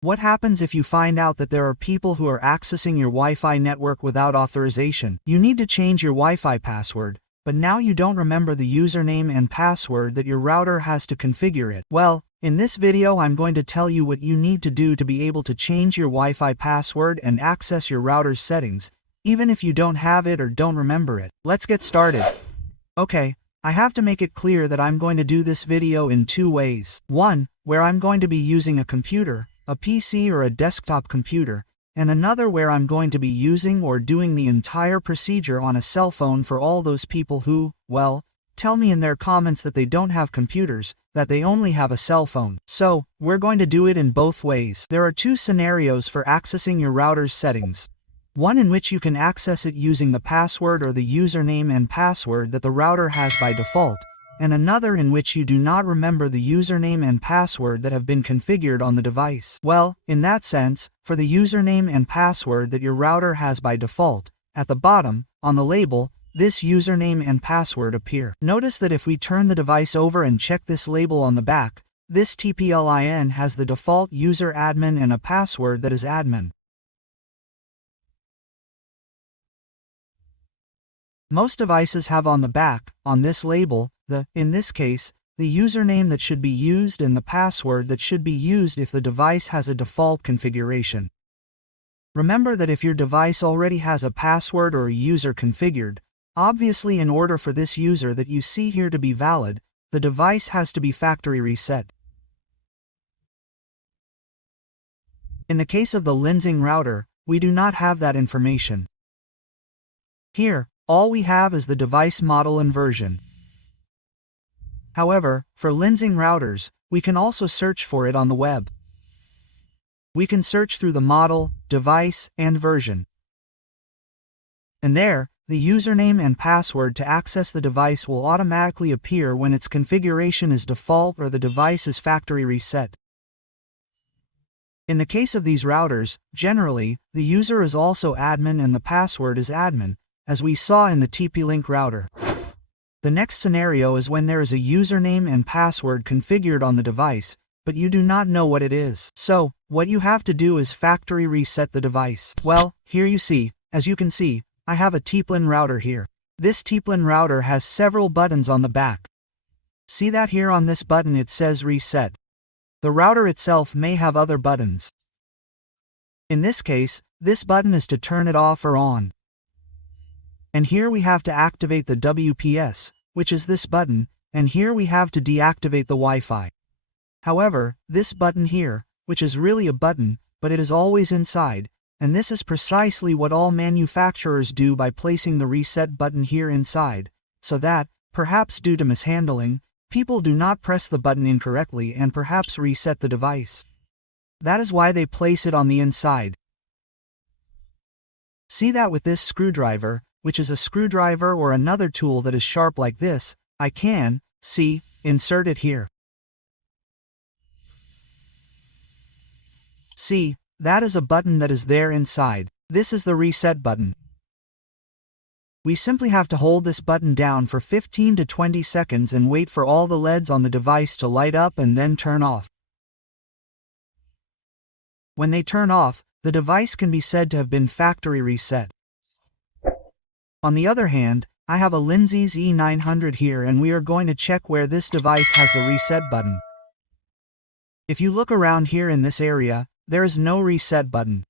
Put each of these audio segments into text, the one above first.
What happens if you find out that there are people who are accessing your Wi-Fi network without authorization? You need to change your Wi-Fi password, but now you don't remember the username and password that your router has to configure it. Well, in this video I'm going to tell you what you need to do to be able to change your Wi-Fi password and access your router's settings, even if you don't have it or don't remember it. Let's get started. Okay, I have to make it clear that I'm going to do this video in two ways. One, where I'm going to be using a computer, a PC or a desktop computer, and another where I'm going to be using or doing the entire procedure on a cell phone for all those people who, well, tell me in their comments that they don't have computers, that they only have a cell phone. So, we're going to do it in both ways. There are two scenarios for accessing your router's settings. One in which you can access it using the password or the username and password that the router has by default, and another in which you do not remember the username and password that have been configured on the device. Well, in that sense, for the username and password that your router has by default, at the bottom, on the label, this username and password appear. Notice that if we turn the device over and check this label on the back, this TPLIN has the default user admin and a password that is admin. Most devices have on the back, on this label, in this case, the username that should be used and the password that should be used if the device has a default configuration. Remember that if your device already has a password or a user configured, obviously in order for this user that you see here to be valid, the device has to be factory reset. In the case of the Linzing router, we do not have that information. Here, all we have is the device model and version. However, for Linzing routers, we can also search for it on the web. We can search through the model, device, and version. And there, the username and password to access the device will automatically appear when its configuration is default or the device is factory reset. In the case of these routers, generally, the user is also admin and the password is admin, as we saw in the TP-Link router. The next scenario is when there is a username and password configured on the device, but you do not know what it is. So, what you have to do is factory reset the device. Well, here you see, as you can see, I have a TP-Lin router here. This TP-Lin router has several buttons on the back. See that here on this button it says reset. The router itself may have other buttons. In this case, this button is to turn it off or on. And here we have to activate the WPS, which is this button, and here we have to deactivate the Wi-Fi. However, this button here, which is really a button, but it is always inside, and this is precisely what all manufacturers do by placing the reset button here inside, so that, perhaps due to mishandling, people do not press the button incorrectly and perhaps reset the device. That is why they place it on the inside. See that with this screwdriver, which is a screwdriver or another tool that is sharp like this, I can, see, insert it here. See, that is a button that is there inside. This is the reset button. We simply have to hold this button down for 15 to 20 seconds and wait for all the LEDs on the device to light up and then turn off. When they turn off, the device can be said to have been factory reset. On the other hand, I have a Linzes E900 here and we are going to check where this device has the reset button. If you look around here in this area, there is no reset button.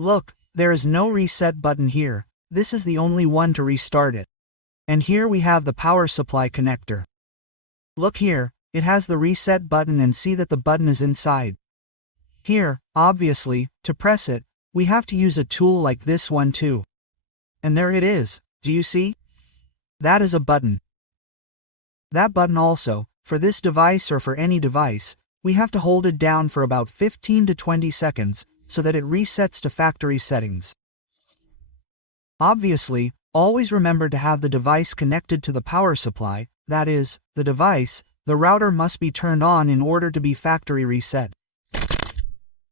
Look, there is no reset button here, this is the only one to restart it. And here we have the power supply connector. Look here, it has the reset button and see that the button is inside. Here, obviously, to press it, we have to use a tool like this one too. And there it is, do you see? That is a button. That button also, for this device or for any device, we have to hold it down for about 15 to 20 seconds, so that it resets to factory settings. Obviously, always remember to have the device connected to the power supply, that is, the device, the router must be turned on in order to be factory reset.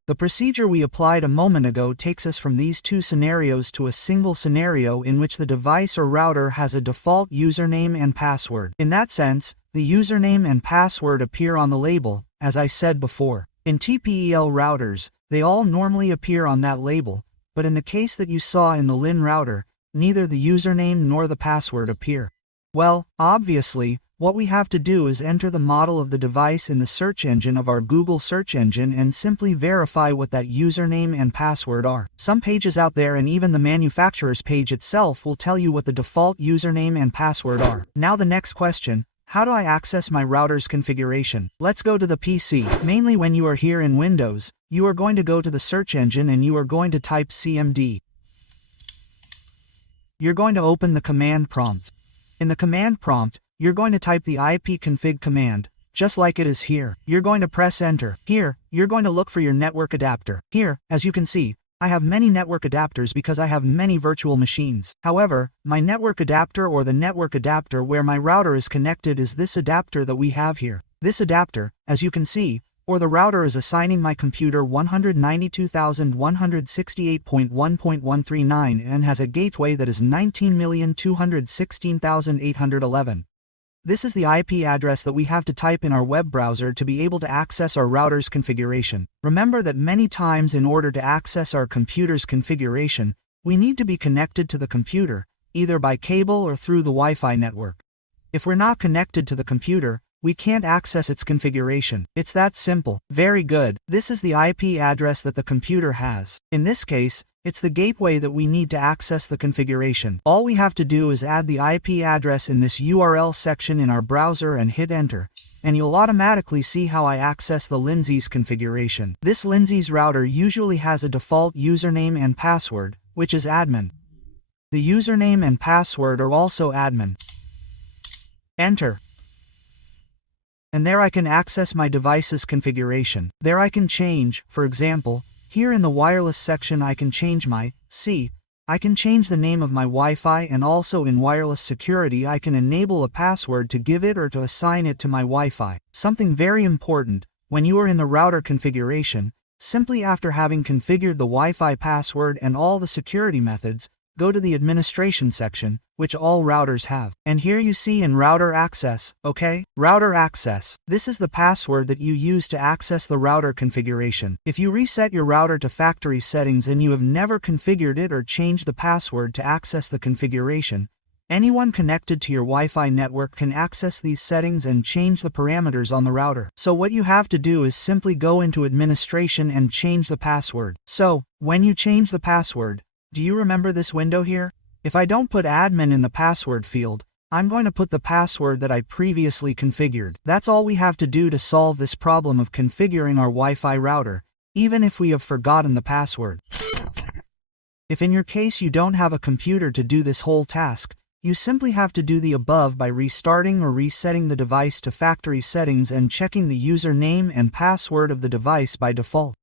The procedure we applied a moment ago takes us from these two scenarios to a single scenario in which the device or router has a default username and password. In that sense, the username and password appear on the label, as I said before. In TPEL routers, they all normally appear on that label, but in the case that you saw in the LIN router, neither the username nor the password appear. Well, obviously, what we have to do is enter the model of the device in the search engine of our Google search engine and simply verify what that username and password are. Some pages out there and even the manufacturer's page itself will tell you what the default username and password are. Now the next question, how do I access my router's configuration? Let's go to the PC. Mainly when you are here in Windows, you are going to go to the search engine and you are going to type CMD. You're going to open the command prompt. In the command prompt, you're going to type the ipconfig command, just like it is here. You're going to press enter. Here, you're going to look for your network adapter. Here, as you can see, I have many network adapters because I have many virtual machines. However, my network adapter or the network adapter where my router is connected is this adapter that we have here. This adapter, as you can see, or the router is assigning my computer 192.168.1.139 and has a gateway that is 19,216,811. This is the IP address that we have to type in our web browser to be able to access our router's configuration. Remember that many times in order to access our computer's configuration, we need to be connected to the computer, either by cable or through the Wi-Fi network. If we're not connected to the computer, we can't access its configuration. It's that simple. Very good. This is the IP address that the computer has. In this case, it's the gateway that we need to access the configuration. All we have to do is add the IP address in this URL section in our browser and hit enter, and you'll automatically see how I access the Lindsay's configuration. This Lindsay's router usually has a default username and password, which is admin. The username and password are also admin. Enter. And there I can access my device's configuration. There I can change, for example, here in the wireless section I can change I can change the name of my Wi-Fi, and also in wireless security I can enable a password to give it or to assign it to my Wi-Fi. Something very important, when you are in the router configuration, simply after having configured the Wi-Fi password and all the security methods, go to the administration section, which all routers have. And here you see in router access, okay? Router access. This is the password that you use to access the router configuration. If you reset your router to factory settings and you have never configured it or changed the password to access the configuration, anyone connected to your Wi-Fi network can access these settings and change the parameters on the router. So what you have to do is simply go into administration and change the password. So, when you change the password, do you remember this window here? If I don't put admin in the password field, I'm going to put the password that I previously configured. That's all we have to do to solve this problem of configuring our Wi-Fi router, even if we have forgotten the password. If in your case you don't have a computer to do this whole task, you simply have to do the above by restarting or resetting the device to factory settings and checking the username and password of the device by default.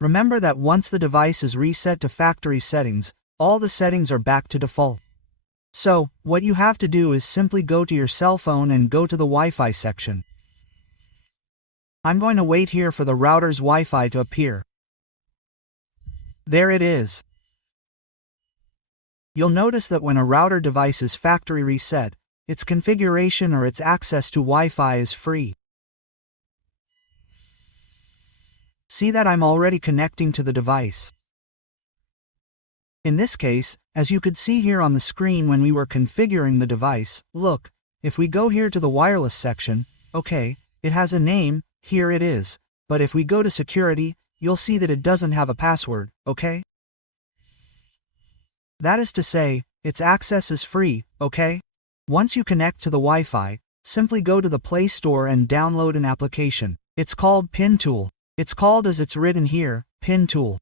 Remember that once the device is reset to factory settings, all the settings are back to default. So, what you have to do is simply go to your cell phone and go to the Wi-Fi section. I'm going to wait here for the router's Wi-Fi to appear. There it is. You'll notice that when a router device is factory reset, its configuration or its access to Wi-Fi is free. See that I'm already connecting to the device. In this case, as you could see here on the screen when we were configuring the device, look, if we go here to the wireless section, okay, it has a name, here it is, but if we go to security, you'll see that it doesn't have a password, okay? That is to say, its access is free, okay? Once you connect to the Wi-Fi, simply go to the Play Store and download an application. It's called PinTool. It's called as it's written here, PinTool.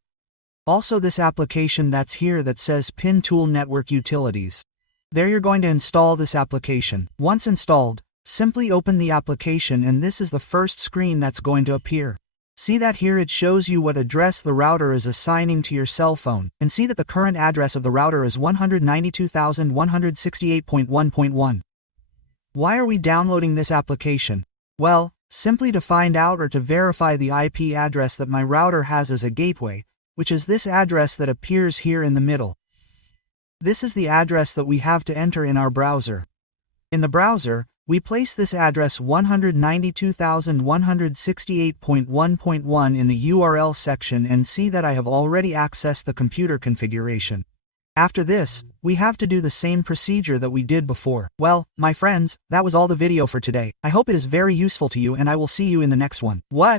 Also this application that's here that says PinTool Network Utilities. There you're going to install this application. Once installed, simply open the application and this is the first screen that's going to appear. See that here it shows you what address the router is assigning to your cell phone, and see that the current address of the router is 192.168.1.1. Why are we downloading this application? Well, simply to find out or to verify the IP address that my router has as a gateway, which is this address that appears here in the middle. This is the address that we have to enter in our browser. In the browser, We place this address 192.168.1.1 in the URL section and see that I have already accessed the computer configuration. After this, we have to do the same procedure that we did before. Well, my friends, that was all the video for today. I hope it is very useful to you and I will see you in the next one. What?